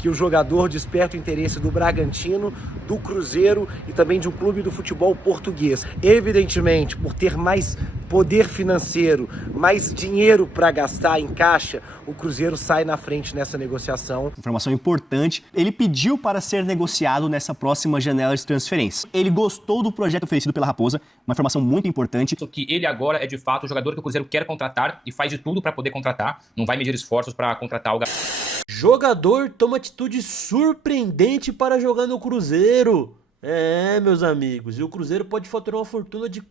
que o jogador desperta o interesse do Bragantino, do Cruzeiro e também de um clube do futebol português. Evidentemente, por ter mais poder financeiro, mais dinheiro para gastar em caixa, o Cruzeiro sai na frente nessa negociação. Informação importante, ele pediu para ser negociado nessa próxima janela de transferência. Ele gostou do projeto oferecido pela Raposa, uma informação muito importante. Que ele agora é de fato o jogador que o Cruzeiro quer contratar e faz de tudo para poder contratar, não vai medir esforços para contratar o Jogador toma atitude surpreendente para jogar no Cruzeiro. Meus amigos, e o Cruzeiro pode faturar uma fortuna de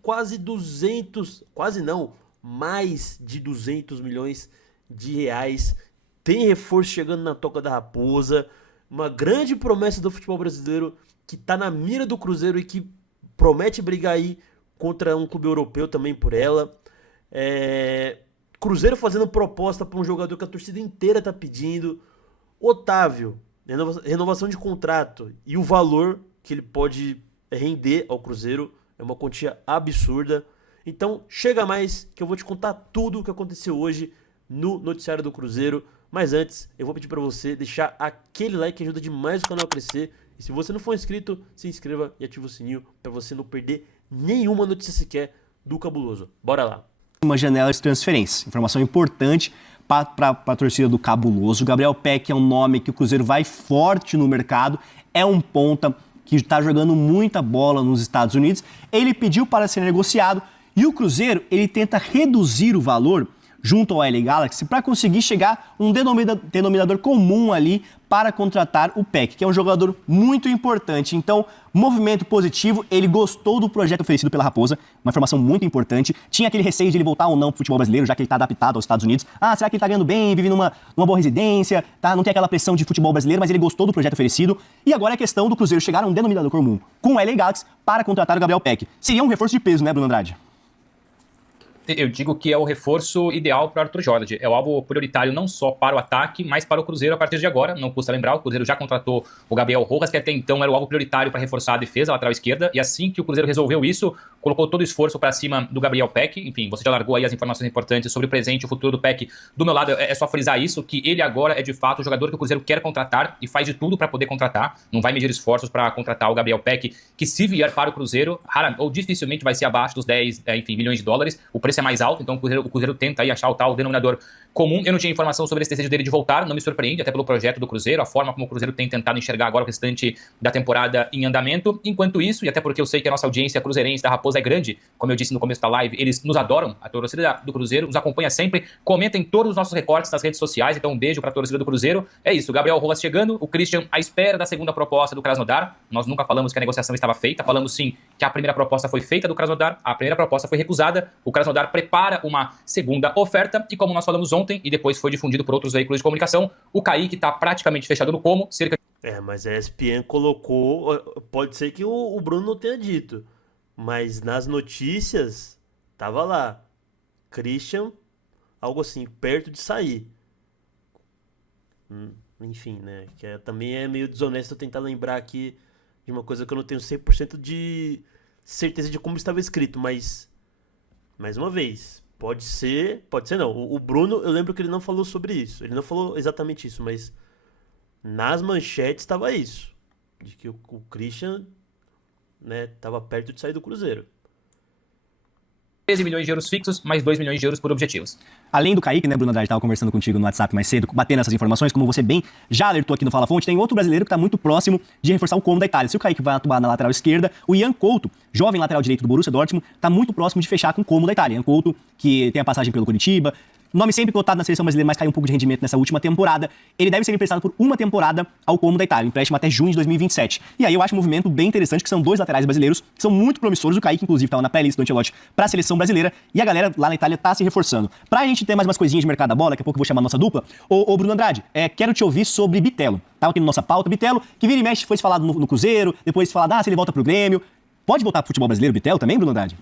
mais de 200 milhões de reais. Tem reforço chegando na toca da Raposa, uma grande promessa do futebol brasileiro que tá na mira do Cruzeiro e que promete brigar aí contra um clube europeu também por ela. Cruzeiro fazendo proposta para um jogador que a torcida inteira tá pedindo. Otávio, renovação de contrato e o valor que ele pode render ao Cruzeiro é uma quantia absurda. Então chega mais que eu vou te contar tudo o que aconteceu hoje no noticiário do Cruzeiro. Mas antes eu vou pedir para você deixar aquele like que ajuda demais o canal a crescer. E se você não for inscrito, se inscreva e ative o sininho para você não perder nenhuma notícia sequer do Cabuloso. Bora lá. Uma janela de transferência, informação importante para a torcida do Cabuloso. O Gabriel Pec é um nome que o Cruzeiro vai forte no mercado, é um ponta que está jogando muita bola nos Estados Unidos. Ele pediu para ser negociado e o Cruzeiro ele tenta reduzir o valor junto ao LA Galaxy para conseguir chegar a um denominador comum ali para contratar o Peck, que é um jogador muito importante. Então, movimento positivo, ele gostou do projeto oferecido pela Raposa, uma informação muito importante. Tinha aquele receio de ele voltar ou não para o futebol brasileiro, já que ele está adaptado aos Estados Unidos. Será que ele está ganhando bem, vive numa boa residência, tá? Não tem aquela pressão de futebol brasileiro, mas ele gostou do projeto oferecido. E agora é questão do Cruzeiro chegar a um denominador comum com o LA Galaxy para contratar o Gabriel Peck. Seria um reforço de peso, né, Bruno Andrade? Eu digo que é o reforço ideal para o Arthur Jorge. É o alvo prioritário não só para o ataque, mas para o Cruzeiro a partir de agora. Não custa lembrar, o Cruzeiro já contratou o Gabriel Rojas, que até então era o alvo prioritário para reforçar a defesa, a lateral esquerda. E assim que o Cruzeiro resolveu isso, colocou todo o esforço para cima do Gabriel Peck. Enfim, você já largou aí as informações importantes sobre o presente e o futuro do Peck. Do meu lado, é só frisar isso, que ele agora é de fato o jogador que o Cruzeiro quer contratar e faz de tudo para poder contratar. Não vai medir esforços para contratar o Gabriel Peck, que se vier para o Cruzeiro, ou dificilmente vai ser abaixo dos 10 milhões de dólares. O preço é mais alto, então o Cruzeiro tenta aí achar o tal denominador comum. Eu não tinha informação sobre esse desejo dele de voltar, não me surpreende, até pelo projeto do Cruzeiro, a forma como o Cruzeiro tem tentado enxergar agora o restante da temporada em andamento. Enquanto isso, e até porque eu sei que a nossa audiência cruzeirense da Raposa é grande, como eu disse no começo da live, eles nos adoram, a torcida do Cruzeiro nos acompanha sempre, comenta em todos os nossos recortes nas redes sociais, então um beijo para a torcida do Cruzeiro. É isso, o Gabriel Rojas chegando, o Christian à espera da segunda proposta do Krasnodar. Nós nunca falamos que a negociação estava feita, falamos sim que a primeira proposta foi feita do Krasnodar, a primeira proposta foi recusada, o Krasnodar prepara uma segunda oferta e, como nós falamos ontem e depois foi difundido por outros veículos de comunicação, o Kaique está praticamente fechado no Como, cerca de... Mas a ESPN colocou, pode ser que o Bruno não tenha dito, mas nas notícias tava lá, Christian, algo assim, perto de sair. Enfim, né, que também é meio desonesto eu tentar lembrar aqui de uma coisa que eu não tenho 100% de certeza de como estava escrito, mas, mais uma vez, pode ser não. O Bruno, eu lembro que ele não falou sobre isso, ele não falou exatamente isso, mas nas manchetes estava isso, de que o Christian, né, estava perto de sair do Cruzeiro. 13 milhões de euros fixos, mais 2 milhões de euros por objetivos. Além do Kaique, né, Bruno Andrade, estava conversando contigo no WhatsApp mais cedo, batendo essas informações, como você bem já alertou aqui no Fala Fonte, tem outro brasileiro que está muito próximo de reforçar o Como da Itália. Se o Kaique vai atuar na lateral esquerda, o Ian Couto, jovem lateral direito do Borussia Dortmund, está muito próximo de fechar com o Como da Itália. Ian Couto, que tem a passagem pelo Curitiba, nome sempre cotado na seleção brasileira, mas caiu um pouco de rendimento nessa última temporada. Ele deve ser emprestado por uma temporada ao Como da Itália, empréstimo até junho de 2027. E aí eu acho um movimento bem interessante, que são dois laterais brasileiros, que são muito promissores. O Kaique, inclusive, estava na pré-lista do Ancelotti para a seleção brasileira, e a galera lá na Itália está se reforçando. Pra gente ter mais umas coisinhas de mercado da bola, daqui a pouco eu vou chamar a nossa dupla. Ô Bruno Andrade, quero te ouvir sobre Bitelo. Tava aqui na nossa pauta. Bitelo, que vira e mexe, foi falado no Cruzeiro, depois falado, se ele volta pro Grêmio. Pode voltar pro futebol brasileiro, Bitelo, também, Bruno Andrade?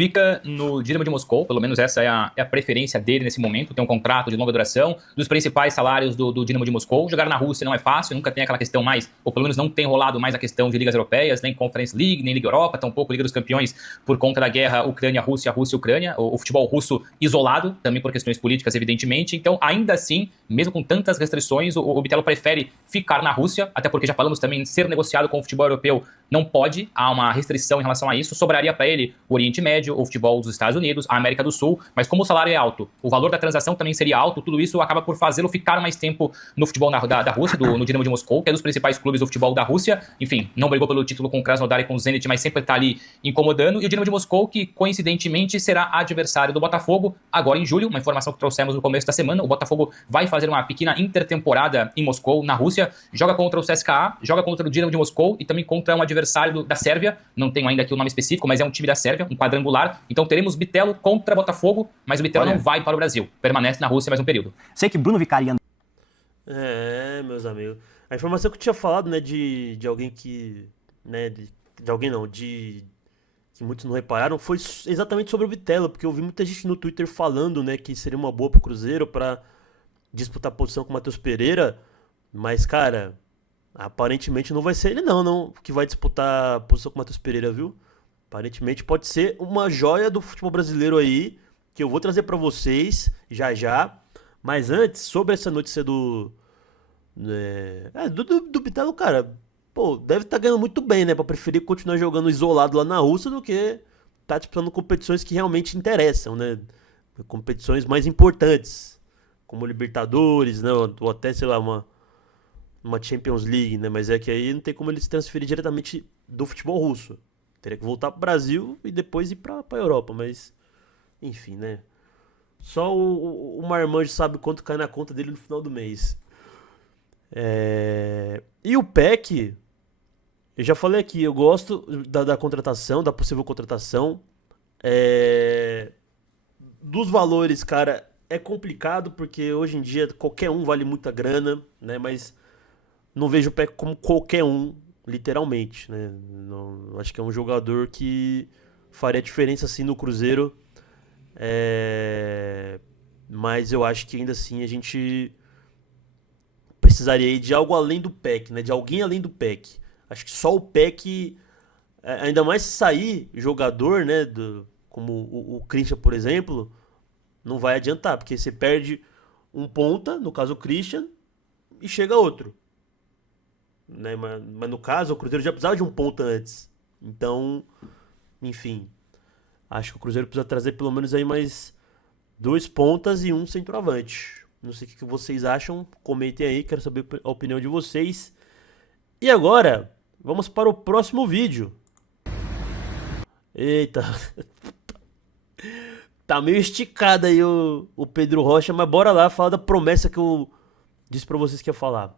fica no Dinamo de Moscou, pelo menos essa é a preferência dele nesse momento, tem um contrato de longa duração, dos principais salários do Dinamo de Moscou. Jogar na Rússia não é fácil, nunca tem aquela questão mais, ou pelo menos não tem rolado mais a questão de ligas europeias, nem Conference League, nem Liga Europa, tampouco Liga dos Campeões por conta da guerra Ucrânia-Rússia, Rússia-Ucrânia, o futebol russo isolado, também por questões políticas, evidentemente. Então, ainda assim, mesmo com tantas restrições, o Bitelo prefere ficar na Rússia, até porque já falamos também, ser negociado com o futebol europeu não pode, há uma restrição em relação a isso, sobraria para ele o Oriente Médio, o futebol dos Estados Unidos, a América do Sul, mas como o salário é alto, o valor da transação também seria alto, tudo isso acaba por fazê-lo ficar mais tempo no futebol da Rússia, no Dinamo de Moscou, que é dos principais clubes do futebol da Rússia. Enfim, não brigou pelo título com o Krasnodar e com o Zenit, mas sempre está ali incomodando, e o Dinamo de Moscou, que coincidentemente será adversário do Botafogo agora em julho, uma informação que trouxemos no começo da semana. O Botafogo vai fazer uma pequena intertemporada em Moscou, na Rússia, joga contra o CSKA, joga contra o Dinamo de Moscou e também contra um adversário da Sérvia, não tenho ainda aqui o nome específico, mas é um time da Sérvia, um quadrangular. Então teremos Bitelo contra Botafogo, mas o Bitelo não vai para o Brasil, permanece na Rússia mais um período. Sei que Bruno Vicari... Meus amigos, a informação que eu tinha falado, né, de alguém que, né, de alguém não, que muitos não repararam, foi exatamente sobre o Bitelo, porque eu vi muita gente no Twitter falando, né, que seria uma boa pro Cruzeiro para disputar posição com o Matheus Pereira, mas, cara, aparentemente não vai ser ele não que vai disputar a posição com o Matheus Pereira, viu? Aparentemente pode ser uma joia do futebol brasileiro aí, que eu vou trazer para vocês já. Mas antes, sobre essa notícia do Bitelo, cara, pô, deve estar ganhando muito bem, né? Pra preferir continuar jogando isolado lá na Rússia do que tá disputando competições que realmente interessam, né? Competições mais importantes, como Libertadores, né? Ou até, sei lá, uma Champions League, né? Mas é que aí não tem como ele se transferir diretamente do futebol russo. Teria que voltar pro Brasil e depois ir pra Europa, mas enfim, né? Só o Marmanjo sabe quanto cai na conta dele no final do mês. E o PEC, eu já falei aqui, eu gosto da contratação, da possível contratação. Dos valores, cara, é complicado porque hoje em dia qualquer um vale muita grana, né? Mas não vejo o PEC como qualquer um, literalmente, né? Não, acho que é um jogador que faria diferença assim no Cruzeiro. Mas eu acho que ainda assim a gente precisaria aí de algo além do PEC, né? De alguém além do PEC. Acho que só o PEC, ainda mais se sair jogador, né? Como o Christian, por exemplo, não vai adiantar, porque você perde um ponta, no caso o Christian, e chega outro, né? Mas no caso o Cruzeiro já precisava de um ponta antes. Então, enfim, acho que o Cruzeiro precisa trazer pelo menos aí mais 2 pontas e um centroavante. Não sei o que vocês acham, comentem aí, quero saber a opinião de vocês. E agora, vamos para o próximo vídeo. Eita, tá meio esticado aí o Pedro Rocha, mas bora lá falar da promessa que eu disse pra vocês que ia falar.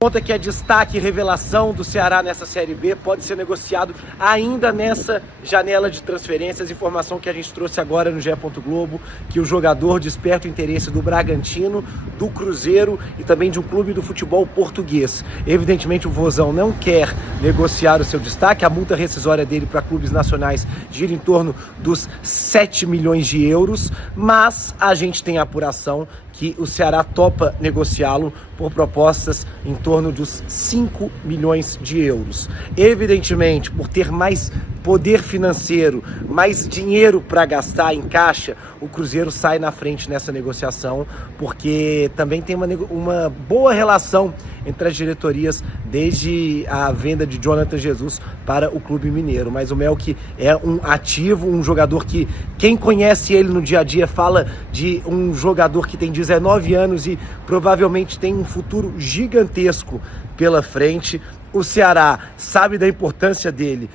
Conta que é destaque e revelação do Ceará nessa Série B, pode ser negociado ainda nessa janela de transferências. Informação que a gente trouxe agora no GE. Globo, que o jogador desperta o interesse do Bragantino, do Cruzeiro e também de um clube do futebol português. Evidentemente o Vozão não quer negociar o seu destaque, a multa rescisória dele para clubes nacionais gira em torno dos 7 milhões de euros, mas a gente tem a apuração que o Ceará topa negociá-lo por propostas em torno dos 5 milhões de euros. Evidentemente, por ter mais poder financeiro, mais dinheiro para gastar em caixa, o Cruzeiro sai na frente nessa negociação, porque também tem uma boa relação entre as diretorias desde a venda de Jonathan Jesus para o Clube Mineiro. Mas o Melk é um ativo, um jogador que quem conhece ele no dia a dia fala de um jogador que tem 19 anos e provavelmente tem um futuro gigantesco pela frente. O Ceará sabe da importância dele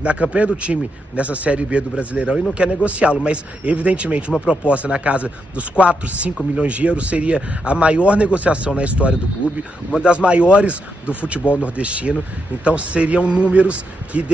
na campanha do time nessa Série B do Brasileirão e não quer negociá-lo, mas evidentemente uma proposta na casa dos 4, 5 milhões de euros seria a maior negociação na história do clube, uma das maiores do futebol nordestino. Então seriam números que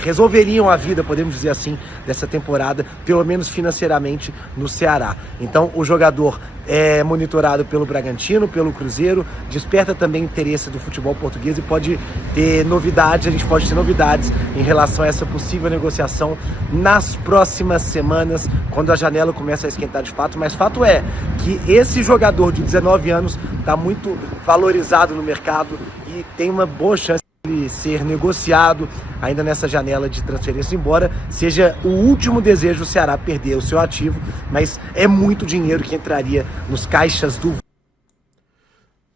resolveriam a vida, podemos dizer assim, dessa temporada, pelo menos financeiramente, no Ceará. Então o jogador é monitorado pelo Bragantino, pelo Cruzeiro, desperta também interesse interesse do futebol português e pode ter novidades, a gente pode ter novidades em relação a essa possível negociação nas próximas semanas, quando a janela começa a esquentar de fato. Mas fato é que esse jogador de 19 anos está muito valorizado no mercado e tem uma boa chance de ser negociado ainda nessa janela de transferência, embora seja o último desejo do Ceará perder o seu ativo, mas é muito dinheiro que entraria nos caixas do...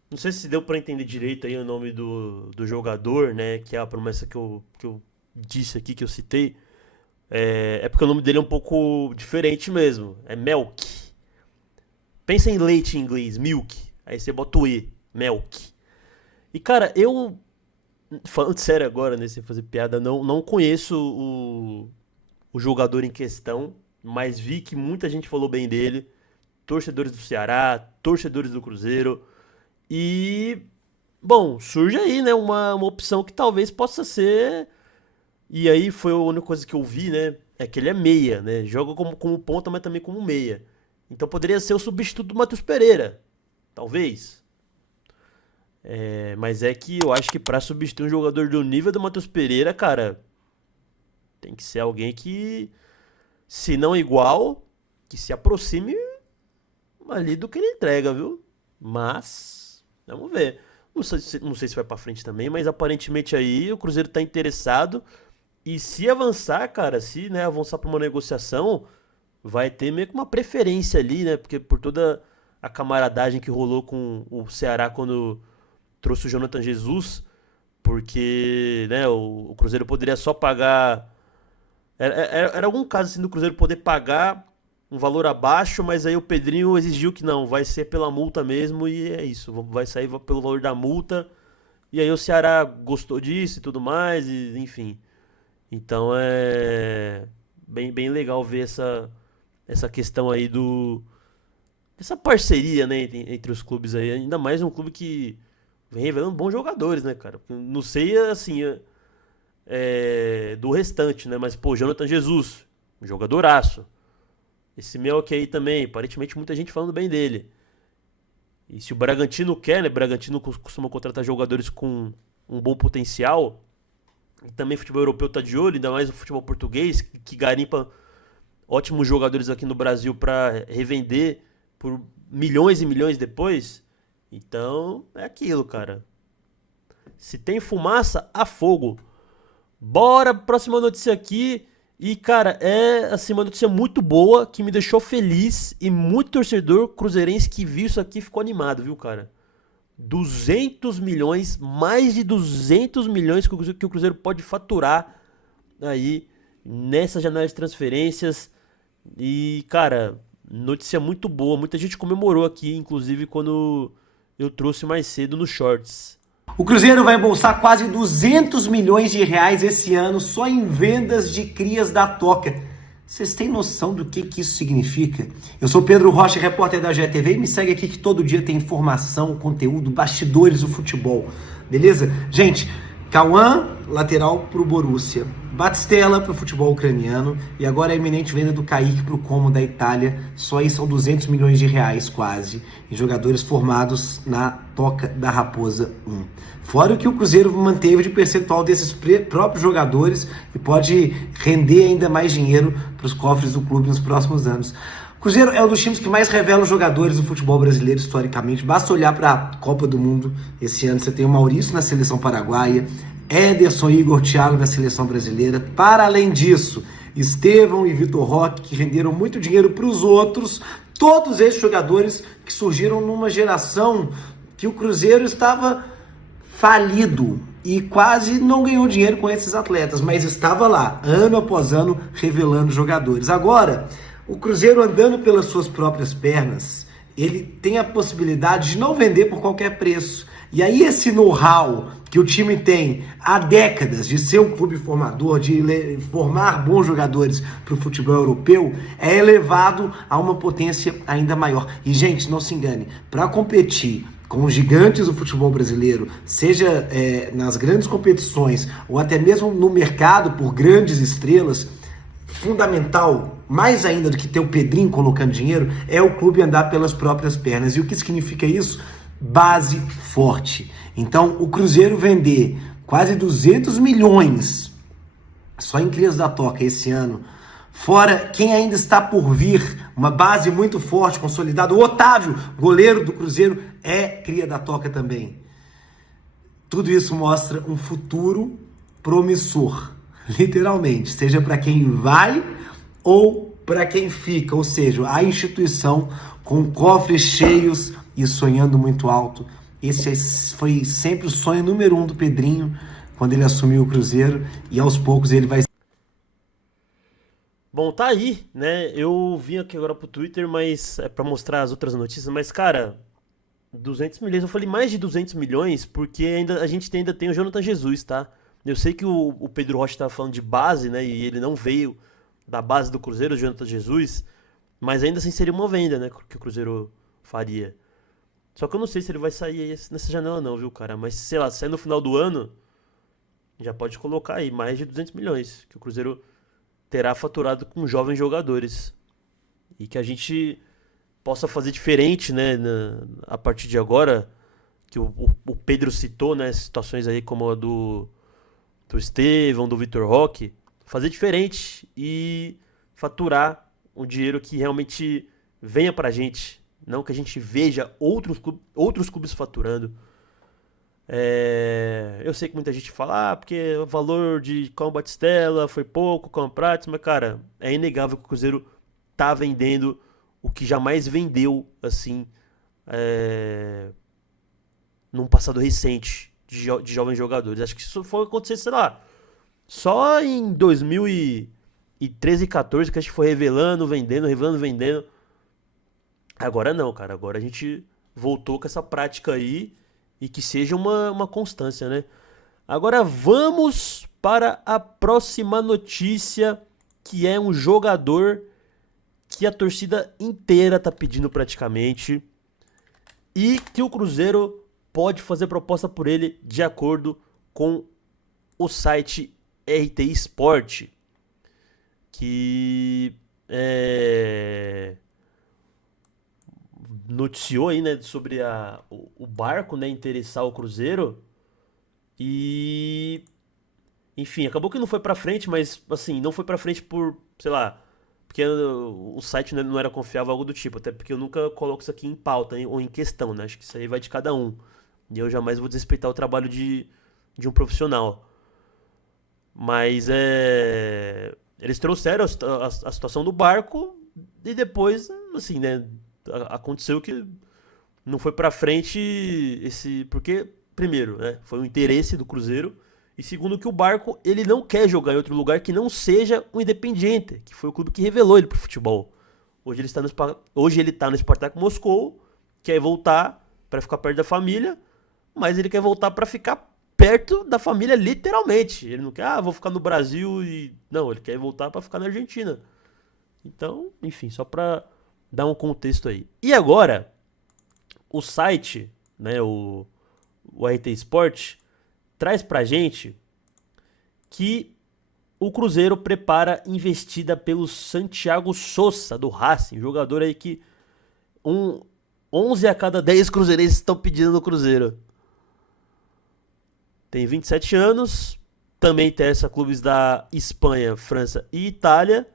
Não sei se deu para entender direito aí o nome do jogador, né? Que é a promessa que eu disse aqui, que eu citei. É porque o nome dele é um pouco diferente mesmo. É Melk. Pensa em leite em inglês, milk. Aí você bota o E, Melk. E cara, eu... falando sério agora, né? Sem fazer piada, não conheço o jogador em questão, mas vi que muita gente falou bem dele. Torcedores do Ceará, torcedores do Cruzeiro. E, bom, surge aí, né, uma opção que talvez possa ser, e aí foi a única coisa que eu vi, né, é que ele é meia, né, joga como ponta, mas também como meia. Então poderia ser o substituto do Matheus Pereira, talvez. Mas é que eu acho que pra substituir um jogador do nível do Matheus Pereira, cara, tem que ser alguém que, se não igual, que se aproxime ali do que ele entrega, viu? Mas... vamos ver. Não sei se vai pra frente também, mas aparentemente aí o Cruzeiro tá interessado. E se avançar, cara, se, né, avançar pra uma negociação, vai ter meio que uma preferência ali, né? Porque por toda a camaradagem que rolou com o Ceará quando trouxe o Jonathan Jesus, porque, né, o Cruzeiro poderia só pagar... Era algum caso assim do Cruzeiro poder pagar um valor abaixo, mas aí o Pedrinho exigiu que não, vai ser pela multa mesmo, e é isso, vai sair pelo valor da multa, e aí o Ceará gostou disso e tudo mais, e, enfim. Então é bem legal ver essa questão aí essa parceria, né, entre os clubes aí, ainda mais um clube que vem revelando bons jogadores, né, cara? Não sei, assim, do restante, né, mas, pô, Jonathan Jesus, um jogadoraço. Esse Melk aí também, aparentemente muita gente falando bem dele. E se o Bragantino quer, né? Bragantino costuma contratar jogadores com um bom potencial. E também o futebol europeu tá de olho, ainda mais o futebol português, que garimpa ótimos jogadores aqui no Brasil para revender por milhões e milhões depois. Então, é aquilo, cara. Se tem fumaça, há fogo. Bora, próxima notícia aqui. E, cara, assim, uma notícia muito boa, que me deixou feliz, e muito torcedor cruzeirense que viu isso aqui ficou animado, viu, cara? 200 milhões, mais de 200 milhões que o Cruzeiro pode faturar aí nessa janela de transferências. E, cara, notícia muito boa, muita gente comemorou aqui, inclusive quando eu trouxe mais cedo nos shorts. O Cruzeiro vai embolsar quase 200 milhões de reais esse ano só em vendas de crias da Toca. Vocês têm noção do que isso significa? Eu sou Pedro Rocha, repórter da GETV, e me segue aqui que todo dia tem informação, conteúdo, bastidores do futebol. Beleza? Gente, Cauã, lateral pro Borussia. Batistella pro futebol ucraniano. E agora a iminente venda do Kaique pro Como da Itália. Só aí são 200 milhões de reais quase. Em jogadores formados na Toca da Raposa 1. Fora o que o Cruzeiro manteve de percentual desses próprios jogadores e pode render ainda mais dinheiro para os cofres do clube nos próximos anos. O Cruzeiro é um dos times que mais revelam jogadores do futebol brasileiro historicamente. Basta olhar para a Copa do Mundo. Esse ano você tem o Maurício na seleção paraguaia, Ederson, Igor, Thiago na seleção brasileira. Para além disso, Estevão e Vitor Roque, que renderam muito dinheiro para os outros. Todos esses jogadores que surgiram numa geração que o Cruzeiro estava falido e quase não ganhou dinheiro com esses atletas, mas estava lá, ano após ano, revelando jogadores. Agora, o Cruzeiro andando pelas suas próprias pernas, ele tem a possibilidade de não vender por qualquer preço. E aí esse know-how que o time tem há décadas de ser um clube formador, de formar bons jogadores para o futebol europeu, é elevado a uma potência ainda maior. E, gente, não se engane, para competir com os gigantes do futebol brasileiro, seja nas grandes competições ou até mesmo no mercado por grandes estrelas, fundamental, mais ainda do que ter o Pedrinho colocando dinheiro, é o clube andar pelas próprias pernas. E o que significa isso? base forte. Então, o Cruzeiro vender quase 200 milhões só em crias da Toca esse ano, fora quem ainda está por vir, uma base muito forte, consolidada. O Otávio, goleiro do Cruzeiro, é cria da Toca também. Tudo isso mostra um futuro promissor, literalmente, seja para quem vai ou para quem fica, ou seja, a instituição com cofres cheios e sonhando muito alto. Esse foi sempre o sonho número 1 do Pedrinho quando ele assumiu o Cruzeiro, e aos poucos ele vai... Bom, tá aí, né? Eu vim aqui agora pro Twitter, mas é pra mostrar as outras notícias, mas cara, 200 milhões, eu falei mais de 200 milhões porque a gente ainda tem o Jonathan Jesus, tá? Eu sei que o Pedro Rocha tava falando de base, né? E ele não veio da base do Cruzeiro, o Jonathan Jesus, mas ainda assim seria uma venda, né? Que o Cruzeiro faria. Só que eu não sei se ele vai sair nessa janela não, viu, cara? Mas sei lá, se sair no final do ano, já pode colocar aí mais de 200 milhões que o Cruzeiro terá faturado com jovens jogadores. E que a gente possa fazer diferente, né, a partir de agora, que o Pedro citou, né, situações aí como a do Estevão, do Vitor Roque, fazer diferente e faturar um dinheiro que realmente venha pra gente, não que a gente veja outros clubes faturando. Eu sei que muita gente fala, porque o valor de Calma Batistella foi pouco, Calma Prates, mas cara, é inegável que o Cruzeiro tá vendendo o que jamais vendeu, assim, num passado recente de jovens jogadores. Acho que isso foi acontecer, sei lá, só em 2013 e 14 que a gente foi revelando, vendendo. Agora não, cara, agora a gente voltou com essa prática aí e que seja uma constância, né? Agora vamos para a próxima notícia, que é um jogador que a torcida inteira tá pedindo praticamente e que o Cruzeiro pode fazer proposta por ele de acordo com o site RT Sport, que noticiou aí, né, sobre o Barco, né, interessar o Cruzeiro. E enfim, acabou que não foi pra frente, mas assim, não foi pra frente por, sei lá, porque o site não era confiável, algo do tipo, até porque eu nunca coloco isso aqui em pauta ou em questão, né? Acho que isso aí vai de cada um. E eu jamais vou desrespeitar o trabalho de um profissional. Mas eles trouxeram a situação do Barco e depois, assim, né, aconteceu que não foi pra frente porque, primeiro, né, foi um interesse do Cruzeiro, e segundo, que o Barco ele não quer jogar em outro lugar que não seja o Independiente, que foi o clube que revelou ele pro futebol. Hoje ele tá no Spartak Moscou, quer voltar pra ficar perto da família, mas ele quer voltar pra ficar perto da família literalmente. Ele não quer, vou ficar no Brasil e... Não, ele quer voltar pra ficar na Argentina. Então, enfim, só pra dar um contexto aí. E agora, o site, né, o RT Sport, traz pra gente que o Cruzeiro prepara investida pelo Santiago Sousa, do Racing, jogador aí que 11 a cada 10 cruzeirenses estão pedindo no Cruzeiro. Tem 27 anos, também interessa clubes da Espanha, França e Itália.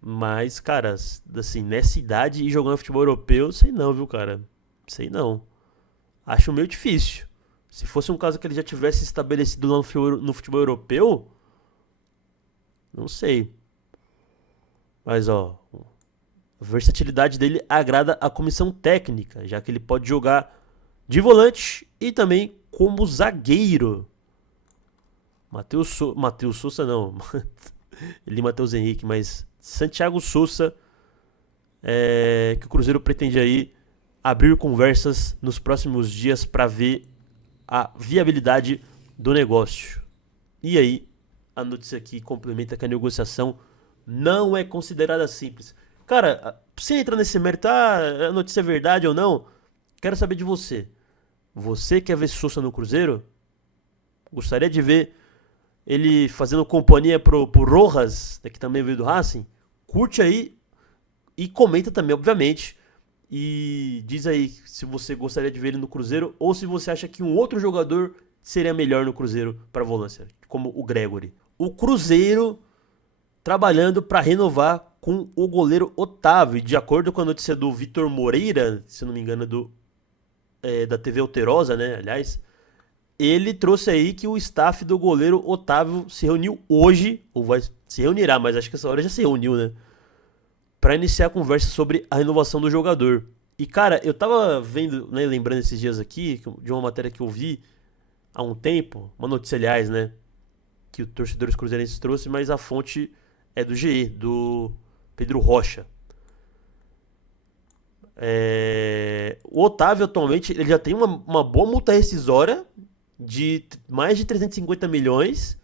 Mas, cara, assim, nessa idade e jogando futebol europeu, sei não, viu, cara? Sei não. Acho meio difícil. Se fosse um caso que ele já tivesse estabelecido no futebol europeu, não sei. Mas, ó, a versatilidade dele agrada a comissão técnica, já que ele pode jogar de volante e também como zagueiro. Matheus Sousa não. Ele Matheus Henrique, mas Santiago Sousa, que o Cruzeiro pretende aí abrir conversas nos próximos dias para ver a viabilidade do negócio. E aí, a notícia aqui complementa que a negociação não é considerada simples. Cara, você entra nesse mérito, a notícia é verdade ou não? Quero saber de você. Você quer ver Sousa no Cruzeiro? Gostaria de ver ele fazendo companhia pro Rojas, que também veio do Racing? Curte aí e comenta também, obviamente. e diz aí se você gostaria de ver ele no Cruzeiro ou se você acha que um outro jogador seria melhor no Cruzeiro para volância, como o Gregory. O Cruzeiro trabalhando para renovar com o goleiro Otávio. De acordo com a notícia do Vitor Moreira, se não me engano, da TV Alterosa, né? Aliás, ele trouxe aí que o staff do goleiro Otávio se reuniu hoje, ou vai se reunirá, mas acho que essa hora já se reuniu, né? Para iniciar a conversa sobre a renovação do jogador. E cara, eu tava vendo, né, lembrando esses dias aqui, de uma matéria que eu vi há um tempo, uma notícia, aliás, né? Que o Torcedores Cruzeirenses trouxe, mas a fonte é do GE, do Pedro Rocha. O Otávio atualmente ele já tem uma boa multa rescisória de mais de 350 milhões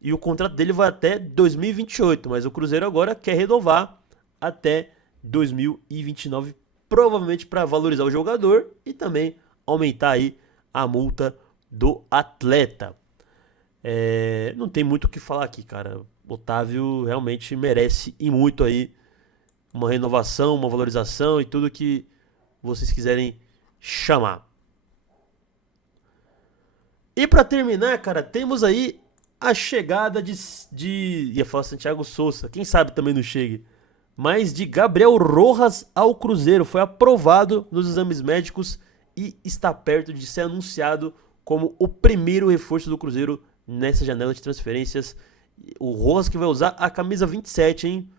e o contrato dele vai até 2028, mas o Cruzeiro agora quer renovar até 2029, provavelmente para valorizar o jogador e também aumentar aí a multa do atleta. Não tem muito o que falar aqui, cara. O Otávio realmente merece e muito aí uma renovação, uma valorização e tudo que vocês quiserem chamar. E para terminar, cara, temos aí a chegada ia falar Santiago Souza, quem sabe também não chegue, mas de Gabriel Rojas ao Cruzeiro. Foi aprovado nos exames médicos e está perto de ser anunciado como o primeiro reforço do Cruzeiro nessa janela de transferências. O Rojas que vai usar a camisa 27, hein?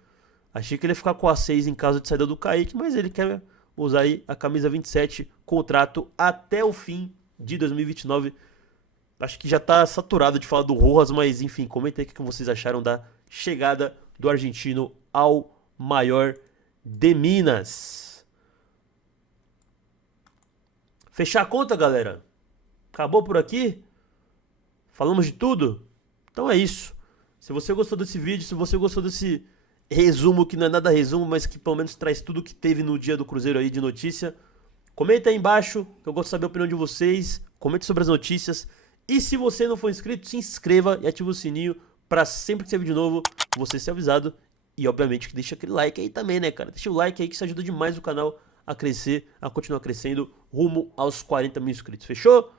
Achei que ele ia ficar com a 6 em caso de saída do Kaique, mas ele quer usar aí a camisa 27, contrato até o fim de 2029. Acho que já tá saturado de falar do Rojas, mas enfim, comenta aí o que vocês acharam da chegada do argentino ao Maior de Minas. Fechar a conta, galera? Acabou por aqui? Falamos de tudo? Então é isso. Se você gostou desse vídeo, se você gostou desse resumo, que não é nada resumo, mas que pelo menos traz tudo que teve no dia do Cruzeiro aí de notícia, comenta aí embaixo, que eu gosto de saber a opinião de vocês. Comente sobre as notícias. E se você não for inscrito, se inscreva e ative o sininho para sempre que sair vídeo novo, você ser avisado. E obviamente que deixa aquele like aí também, né, cara? Deixa o like aí que isso ajuda demais o canal a crescer, a continuar crescendo rumo aos 40 mil inscritos. Fechou?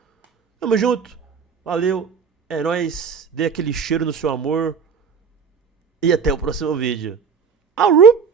Tamo junto. Valeu. É nóis. Dê aquele cheiro no seu amor. E até o próximo vídeo. Arru!